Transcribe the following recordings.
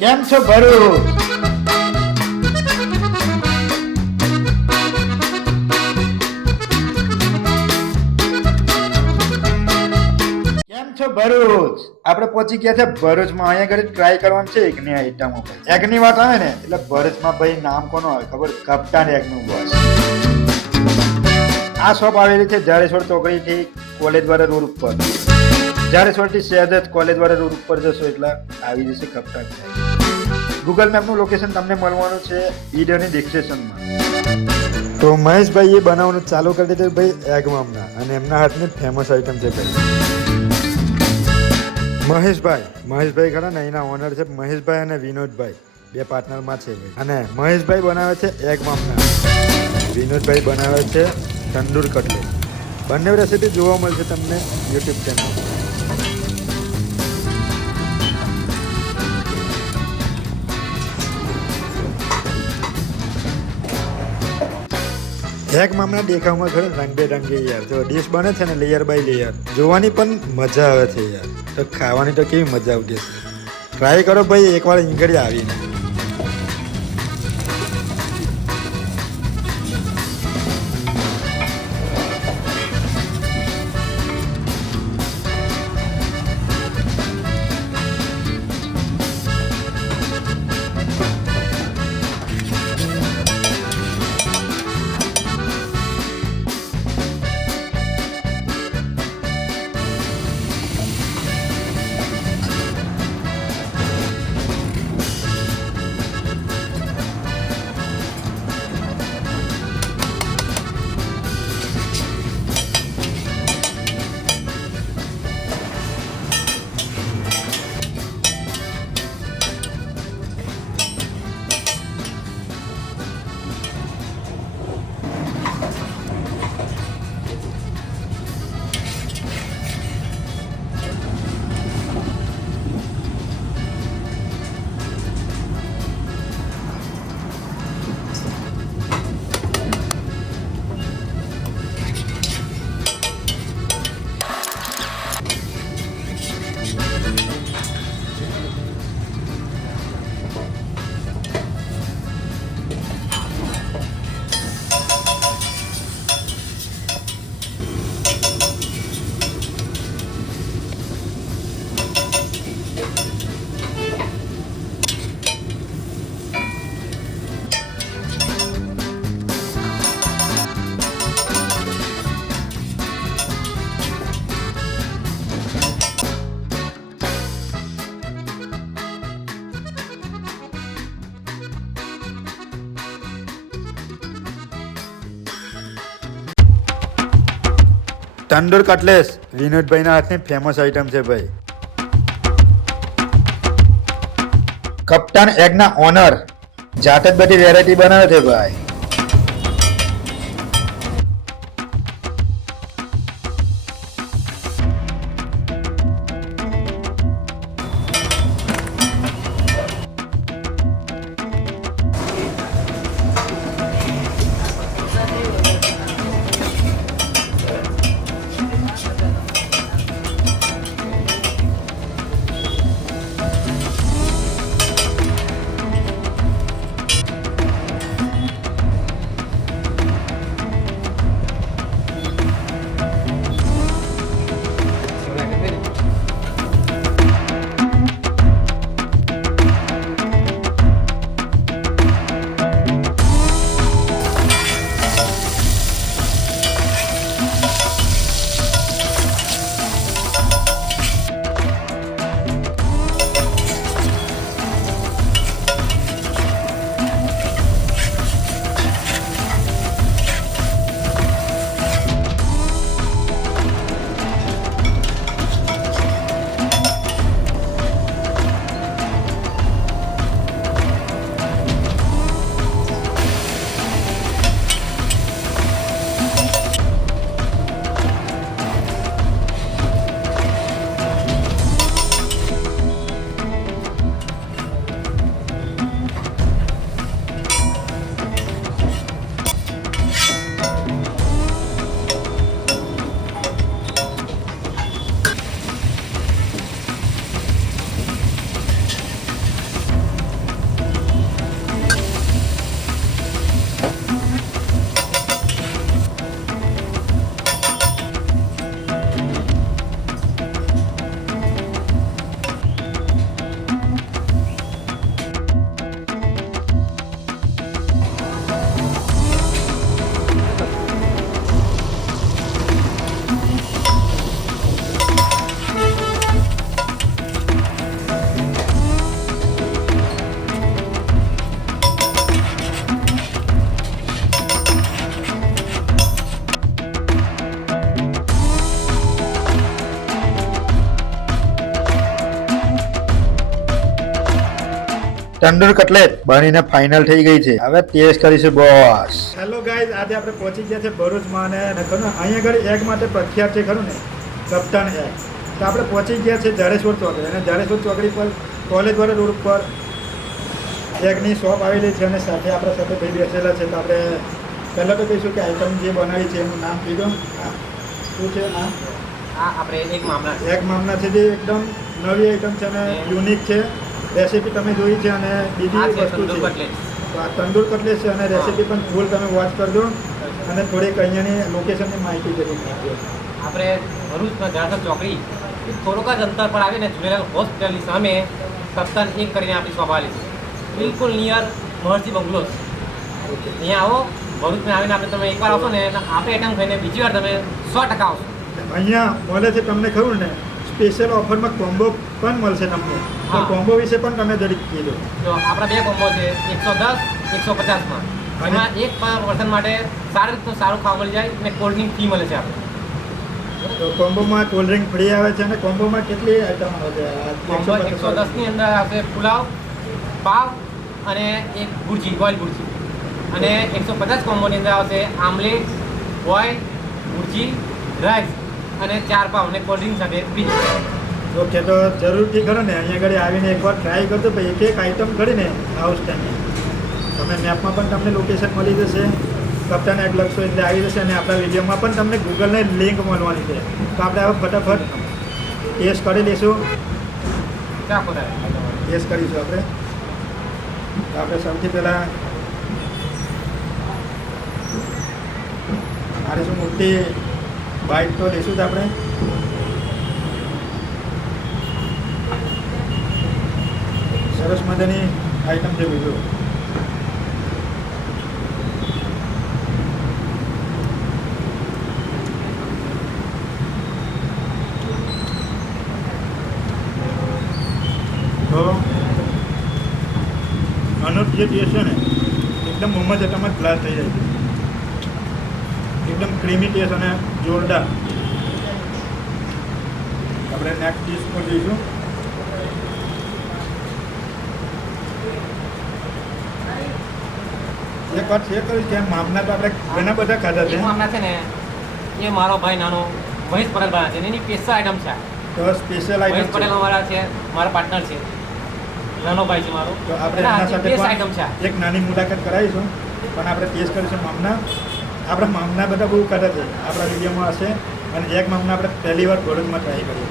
કેમ છો ભરૂચ? કેમ છો ભરૂચ? આપણે પહોંચી ગયા છે ભરૂચમાં. અહીંયા આગળ ટ્રાય કરવાનું છે એકની આઈટમ ઉપર. એગની વાત આવે ને એટલે ભરૂચમાં ભાઈ નામ કોનો આવે ખબર? કપ્તાન એગનું બોસ. આ શોપ આવેલી છે જાડેશ્વર ચોકડીથી કોલેજ વાળા રોડ ઉપર. જાડેશ્વરથી સહેજ કોલેજ વાળા રોડ ઉપર જશો એટલે આવી જશે કપ્તાન એગ. ગૂગલ મેપનું લોકેશન તમને મળવાનું છે વિડીયોની ડિસ્ક્રિપ્શનમાં. તો મહેશભાઈ એ બનાવવાનું ચાલુ કરી દીધું ભાઈ એગ મામના, અને એમના હાથની ફેમસ આઈટમ છે ભાઈ મહેશભાઈ ખરા ને એના ઓનર છે મહેશભાઈ અને વિનોદભાઈ, બે પાર્ટનરમાં છે. અને મહેશભાઈ બનાવે છે એગ મામના, વિનોદભાઈ બનાવે છે તંદૂર કટલેટ. બંને રેસીપી જોવા મળશે તમને યુટ્યુબ ચેનલ. એગ મામના દેખાવમાં ખરે રંગબેરંગી યાર. જો ડીશ બને છે ને લેયર બાય લેયર, જોવાની પણ મજા આવે છે યાર. તો ખાવાની તો કેવી મજા આવતી હશે. ટ્રાય કરો ભાઈ એકવાર ઈંગળી આવીને. તંદૂર કટલેસ વિનોદભાઈના હાથની ફેમસ આઈટમ છે ભાઈ. કપ્તાન એગના ઓનર જાતે જ બધી વેરાયટી બનાવે છે ભાઈ. તંદૂર કટલેટ બનીને ફાઇનલ થઈ ગઈ છે. હવે ટેસ્ટ કરીશું બોસ. હેલો ગાઈઝ, આજે આપણે પહોંચી ગયા છે ભરૂચમાં અને ખરું ને અહીંયા આગળ એગ માટે પ્રખ્યાત છે ખરું ને કપ્તાન એગ. તો આપણે પહોંચી ગયા છે જાડેશ્વર ચોકડી અને જાડેશ્વર ચોકડી પર કોલેજવાળા રોડ ઉપર એગની શોપ આવેલી છે અને સાથે આપણા સાથે ભાઈ બેસેલા છે. તો આપણે પહેલાં તો કહીશું કે આઈટમ જે બનાવી છે એનું નામ કીધું. શું છે નામ? આપણે એક મામલા છે જે એકદમ નવી આઈટમ છે અને યુનિક છે. રેસીપી તમે જોઈ છે અને બીજી વસ્તુ છે તો આ તંદૂર કટલેટ છે અને રેસીપી પણ ફૂલ તમે વોચ કરજો અને થોડીક અહીંયાની લોકેશનની માહિતી જરૂર આપજો. આપણે ભરૂચમાં જાડેશ્વર ચોકડી થોડુંક જ અંતર પર આવીને ઝૂલેલાલ હોસ્પિટલની સામે કપ્તાન એક કરીને આપણી શોપ આવેલી છે, બિલકુલ નિયર મહર્ષિ બંગલોઝ. અહીંયા આવો, ભરૂચમાં આવીને આપણે તમે એકવાર આવશો ને આપણે આઈટમ ખાઈને બીજી વાર તમે 100% આવશો. અહીંયા મળે છે તમને ખરું ને સ્પેશિયલ ઓફરમાં કોમ્બો પણ મળશે તમને. તો કોમ્બો વિશે પણ તમે જરીક કીધો. જો આપણા 2 કોમ્બો છે 110, 150માં. એમાં એક પર્સન માટે સારી રીતનું સારું ખાવા મળી જાય અને કોલ્ડ ડ્રિંક ફ્રી મળે છે આપણે. તો કોમ્બોમાં કોલ્ડ ડ્રિંક ફ્રી આવે છે અને કોમ્બોમાં કેટલી આઈટમ આવે છે? કોમ્બો 110ની અંદર આવશે પુલાવ, પાવ અને એક ભુરજી, બોઇલ ભુરજી. અને 150 કોમ્બોની અંદર આવશે આમલેટ, બોઇલ ભુરજી, રાઈસ અને 4 પાવ અને કોલ્ડ ડ્રિંક સાથે ફ્રી. ઓકે, તો જરૂરથી ખરો ને અહીંયા આગળ આવીને એકવાર ટ્રાય કરજો. ભાઈ એક આઈટમ કરીને હાઉસ ટાઈમ તમે મેપમાં પણ તમને લોકેશન મળી જશે. કપ્તાન એગ લખશો એટલે આવી જશે અને આપણા વિડીયોમાં પણ તમને ગૂગલની લિંક મળવાની છે. તો આપણે હવે ફટાફટ ટેસ્ટ કરી લઈશું. ટેસ્ટ કરીશું આપણે. તો આપણે સૌથી પહેલાં મારી શું મોટી બાઇટ તો લઈશું જ આપણે. સરસ મજાની આઈટમ છે બીજું. તો આનો જે ટેસ્ટ છે ને એકદમ મોંમાં જતામાં જ ગ્લાસ થઈ જાય છે. એકદમ ક્રીમી ટેસ્ટ અને જોરદાર. આપણે નેક્સ્ટ ડિશ પર જઈશું. એક વાત એ કરીશ કે મામલા તો આપણે ઘણા બધા ખાધા છે. મામલા છે ને એ મારો ભાઈ નાનો મહેશ પટેલ બના છે એની સ્પેશિયલ આઈટમ છે. તો સ્પેશિયલ મહેશ આઈટમ પટેલ અમારા છે, મારા પાર્ટનર છે, નાનો ભાઈ છે મારો. તો આપણે એમના સાથે આઈટમ છે. એક નાની મુલાકાત કરાવીશું પણ આપણે ટેસ્ટ કરીશું મામલા. આપણા મામલા બધા બહુ ખાધા છે, આપણા વિડીયોમાં હશે અને એક મામલા આપણે પહેલી વાર ભરૂચમાં ટ્રાય કરીએ.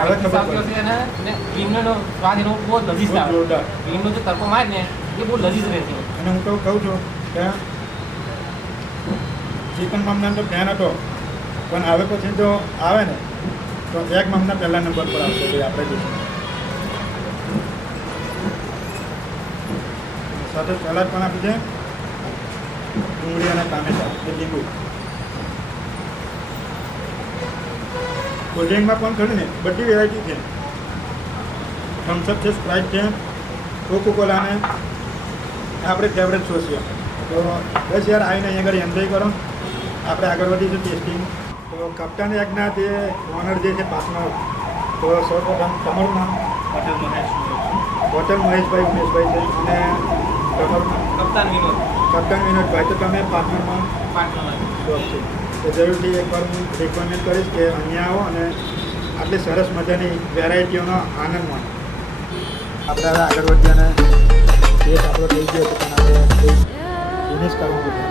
હવે ખબર છે ને ક્રીમનો સ્વાદ એનો બહુ લજીઝ આવે. ક્રીમનો જે તડકો મારે ને એ બહુ લજીઝ રહે છે. અને હું તો કહું છું કે ચિકન મામલાનો તો ફેન હતો પણ હવે પછી જો આવે ને તો એક મામલા પહેલા નંબર પર આવશે જે આપણે જોઈશું. સાથે સલાડ પણ આપી છે, ડુંગળી અને ટામેટા કે લીંબુ. કોલ્ડ્રિંકમાં પણ ખરી ને બધી વેરાયટી છે. થમ્સઅપ છે, સ્પ્રાઇટ છે, કોકોકોલા અને આપણે ફેવરેટ સોસ છે. તો બસ યાર આવીને અહીંયા આગળ એન્જોય કરો. આપણે આગળ વધીશું ટેસ્ટિંગ. તો કપ્તાન એગના જે ઓનર જે છે પાર્ટનર, તો સૌપ્રથમ તમારું નામ? હોટેલ મહેશભાઈ ઉમેશભાઈ છે અને તમારું નામ? કપ્તાન વિનોદભાઈ. તો તમે પાર્ટનરમાં શોપ છે તો જરૂરથી એકવાર હું રિકમેન્ડ કરીશ કે અહીંયા આવો અને આટલી સરસ મજાની વેરાયટીઓનો આનંદ માણો. આપણે હવે આગળ વધીએ અને ટેસ્ટ આપણો થઈ ગયો છે પણ આપણે ફિનિશ કરવું પડે.